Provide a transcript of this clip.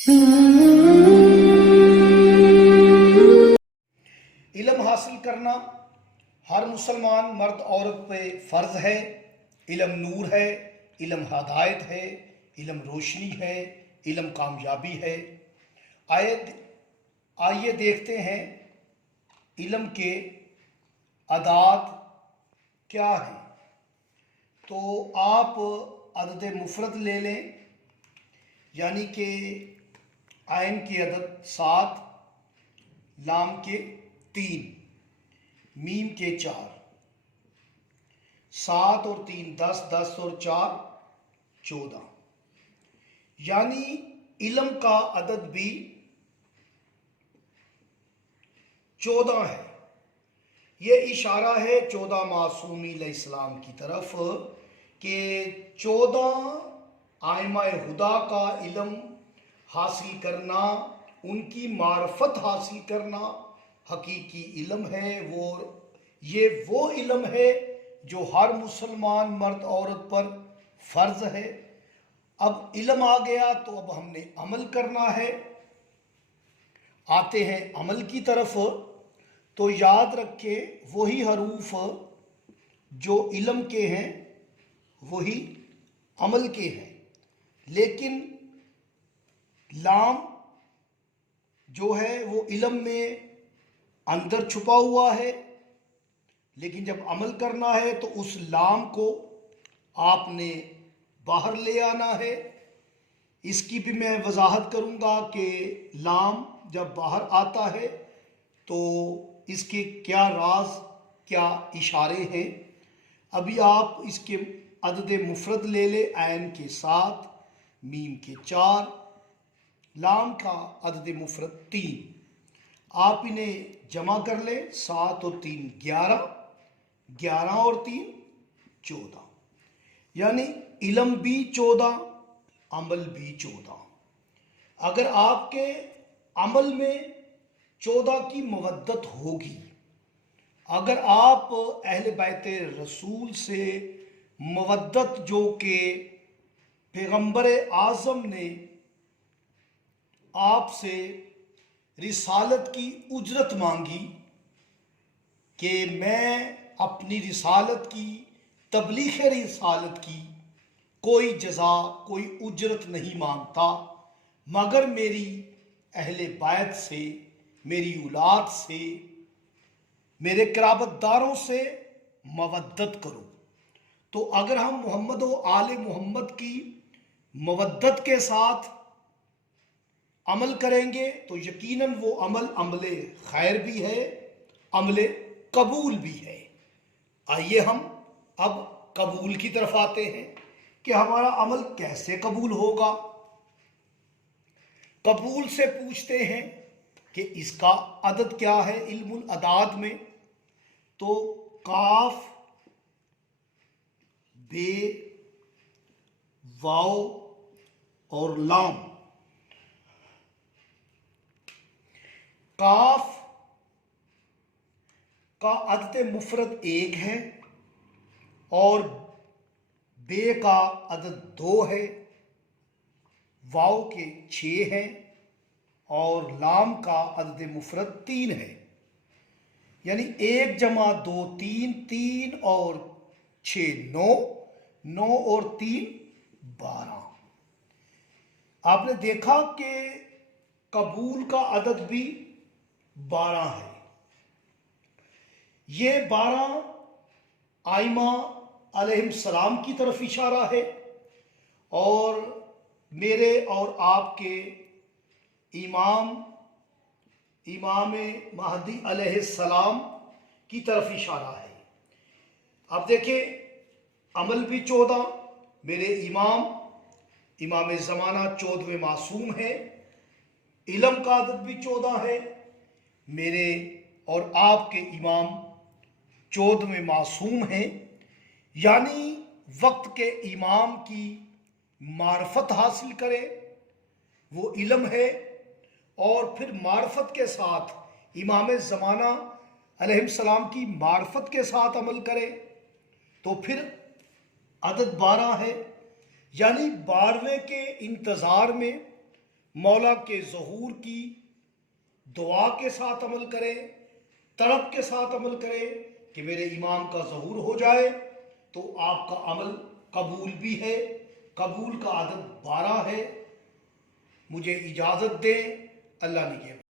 علم حاصل کرنا ہر مسلمان مرد عورت پہ فرض ہے۔ علم نور ہے، علم ہدایت ہے، علم روشنی ہے، علم کامیابی ہے۔ آئیے دیکھتے ہیں علم کے اعداد کیا ہیں۔ تو آپ عدد مفرد لے لیں، یعنی کہ عین کے عدد 7، لام کے 3، میم کے 4، 7 اور 3 10، 10 اور 4 14، یعنی علم کا عدد بھی 14 ہے۔ یہ اشارہ ہے 14 معصومی علیہ السلام کی طرف کہ 14 ائمہ ہدا کا علم حاصل کرنا، ان کی معرفت حاصل کرنا حقیقی علم ہے۔ یہ وہ علم ہے جو ہر مسلمان مرد عورت پر فرض ہے۔ اب علم آ گیا تو اب ہم نے عمل کرنا ہے۔ آتے ہیں عمل کی طرف، تو یاد رکھیں وہی حروف جو علم کے ہیں وہی عمل کے ہیں، لیکن لام جو ہے وہ علم میں اندر چھپا ہوا ہے، لیکن جب عمل کرنا ہے تو اس لام کو آپ نے باہر لے آنا ہے۔ اس کی بھی میں وضاحت کروں گا کہ لام جب باہر آتا ہے تو اس کے کیا راز، کیا اشارے ہیں۔ ابھی آپ اس کے عدد مفرد لے لیں، عین کے 7، میم کے 4، لام کا عدد مفرد 3۔ آپ انہیں جمع کر لیں، 7 اور 3 11، 11 اور 3 14، یعنی علم بھی 14، عمل بھی 14۔ اگر آپ کے عمل میں 14 کی مودت ہوگی، اگر آپ اہل بیت رسول سے مودت جو کہ پیغمبر اعظم نے آپ سے رسالت کی اجرت مانگی کہ میں اپنی رسالت کی، تبلیغ رسالت کی کوئی جزا، کوئی اجرت نہیں مانگتا، مگر میری اہل بیت سے، میری اولاد سے، میرے قرابت داروں سے مودت کرو۔ تو اگر ہم محمد و آل محمد کی مودت کے ساتھ عمل کریں گے تو یقیناً وہ عمل خیر بھی ہے، عمل قبول بھی ہے۔ آئیے ہم اب قبول کی طرف آتے ہیں کہ ہمارا عمل کیسے قبول ہوگا۔ قبول سے پوچھتے ہیں کہ اس کا عدد کیا ہے علم الاعداد میں، تو کاف، بے، واو اور لام۔ کاف کا عدد مفرد 1 ہے، اور بے کا عدد 2 ہے، واو کے 6 ہیں، اور لام کا عدد مفرد 3 ہے، یعنی 1 جمع 2 3، 3 اور 6 9، 9 اور 3 12۔ آپ نے دیکھا کہ قبول کا عدد بھی 12 ہے۔ یہ 12 ائمہ علیہ السلام کی طرف اشارہ ہے، اور میرے اور آپ کے امام مہدی علیہ السلام کی طرف اشارہ ہے۔ اب دیکھیں عمل بھی 14، میرے امام زمانہ 14ویں معصوم ہے، علم کا عدد بھی 14 ہے، میرے اور آپ کے امام 14ویں معصوم ہیں، یعنی وقت کے امام کی معرفت حاصل کرے وہ علم ہے، اور پھر معرفت کے ساتھ امام زمانہ علیہ السلام کی معرفت کے ساتھ عمل کرے تو پھر عدد 12 ہے، یعنی 12ویں کے انتظار میں مولا کے ظہور کی دعا کے ساتھ عمل کریں، طلب کے ساتھ عمل کریں کہ میرے امام کا ظہور ہو جائے، تو آپ کا عمل قبول بھی ہے۔ قبول کا عدد 12 ہے۔ مجھے اجازت دیں، اللہ نگہبان۔